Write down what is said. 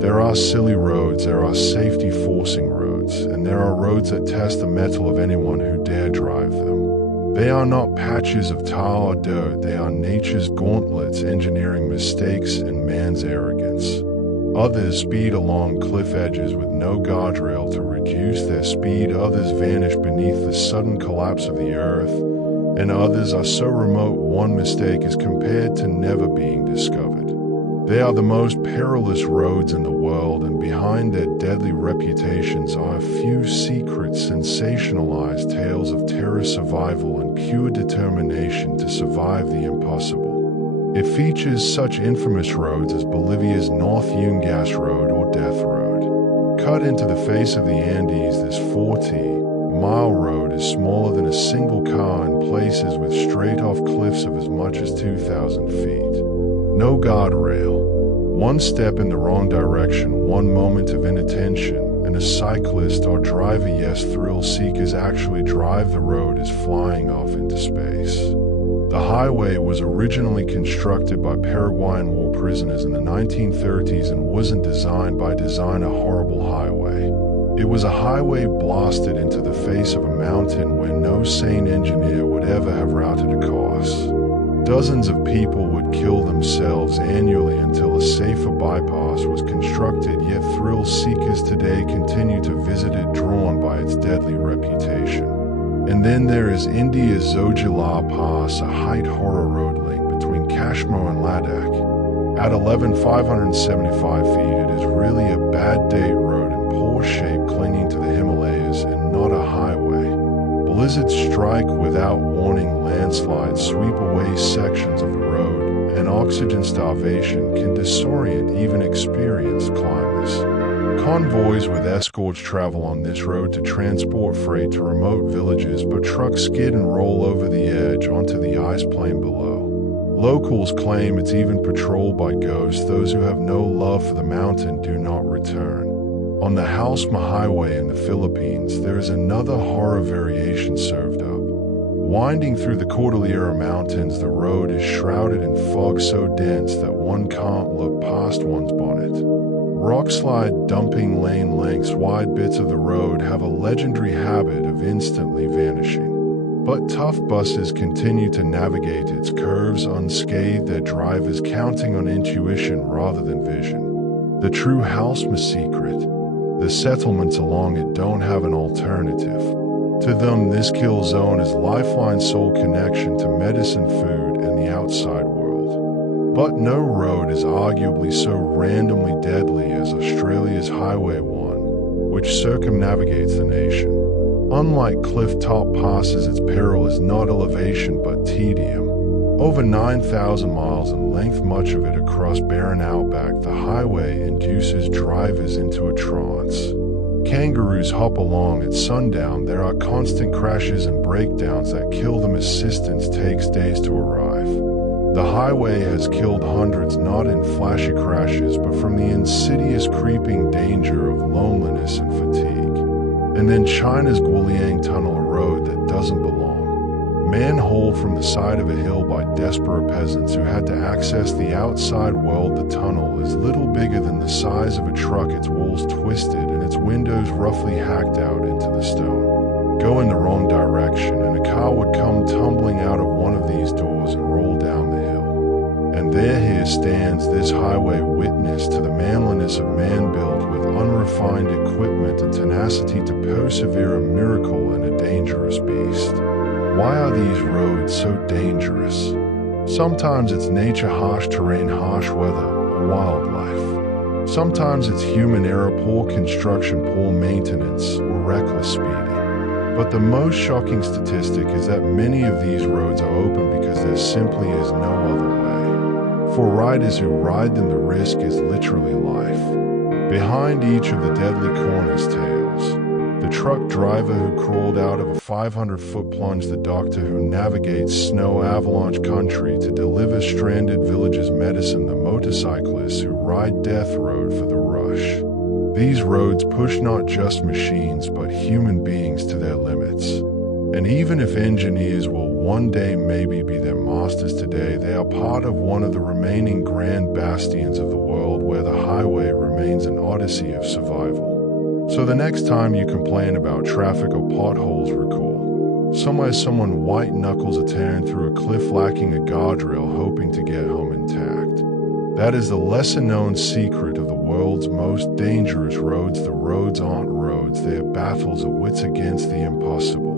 There are silly roads, there are safety-forcing roads, and there are roads that test the mettle of anyone who dare drive them. They are not patches of tar or dirt, they are nature's gauntlets, engineering mistakes and man's arrogance. Others speed along cliff edges with no guardrail to reduce their speed, others vanish beneath the sudden collapse of the earth, and others are so remote one mistake is compared to never being discovered. They are the most perilous roads in the world, and behind their deadly reputations are a few secret, sensationalized tales of terror, survival, and pure determination to survive the impossible. It features such infamous roads as Bolivia's North Yungas Road or Death Road. Cut into the face of the Andes, this 40-mile road is smaller than a single car in places with straight-off cliffs of as much as 2,000 feet. No guardrail. One step in the wrong direction, one moment of inattention, and a cyclist or driver, yes, thrill seekers actually drive the road, is flying off into space. The highway was originally constructed by Paraguayan war prisoners in the 1930s and wasn't designed by design a horrible highway. It was a highway blasted into the face of a mountain where no sane engineer would ever have routed a course. Dozens of people would kill themselves annually until a safer bypass was constructed, yet thrill seekers today continue to visit it, drawn by its deadly reputation. And then there is India's Zoji La Pass, a height horror road link between Kashmir and Ladakh. At 11,575 feet, it is really a bad date road in poor shape clinging to the Himalayas and not a highway. Blizzards strike without warning, landslides sweep away sections of the road, and oxygen starvation can disorient even experienced climbers. Convoys with escorts travel on this road to transport freight to remote villages, but trucks skid and roll over the edge onto the ice plain below. Locals claim it's even patrolled by ghosts. Those who have no love for the mountain do not return. On the Halsema Highway in the Philippines, there is another horror variation served up. Winding through the Cordillera Mountains, the road is shrouded in fog so dense that one can't look past one's bonnet. Rockslide dumping lane lengths, wide bits of the road have a legendary habit of instantly vanishing. But tough buses continue to navigate its curves unscathed, their drivers counting on intuition rather than vision. The true Halsema secret: the settlements along it don't have an alternative. To them, this kill zone is lifeline, sole connection to medicine, food, and the outside world. But no road is arguably so randomly deadly as Australia's Highway 1, which circumnavigates the nation. Unlike cliff-top passes, its peril is not elevation but tedium. Over 9,000 miles in length, much of it across barren outback, the highway induces drivers into a trance. Kangaroos hop along at sundown, there are constant crashes and breakdowns that kill them. Assistance takes days to arrive. The highway has killed hundreds, not in flashy crashes, but from the insidious creeping danger of loneliness and fatigue. And then China's Guoliang Tunnel, a road that doesn't belong. Manholed from the side of a hill by desperate peasants who had to access the outside world. The tunnel is little bigger than the size of a truck, its walls twisted and its windows roughly hacked out into the stone. Go in the wrong direction and a car would come tumbling out of one of these doors and roll down the hill. And here stands this highway, witness to the manliness of man, built with unrefined equipment and tenacity to persevere, a miracle and a dangerous beast. Why are these roads so dangerous? Sometimes it's nature, harsh terrain, harsh weather, or wildlife. Sometimes it's human error, poor construction, poor maintenance, or reckless speeding. But the most shocking statistic is that many of these roads are open because there simply is no other way. For riders who ride them, the risk is literally life. Behind each of the deadly corners, tales. The truck driver who crawled out of a 500-foot plunge, the doctor who navigates snow avalanche country to deliver stranded villages medicine, the motorcyclists who ride death road for the rush. These roads push not just machines but human beings to their limits. And even if engineers will one day maybe be their masters. Today they are part of one of the remaining grand bastions of the world where the highway remains an odyssey of survival. So the next time you complain about traffic or potholes, recall, somewhere someone white knuckles a turn through a cliff lacking a guardrail hoping to get home intact. That is the lesser-known secret of the world's most dangerous roads. The roads aren't roads, they are battles of wits against the impossible.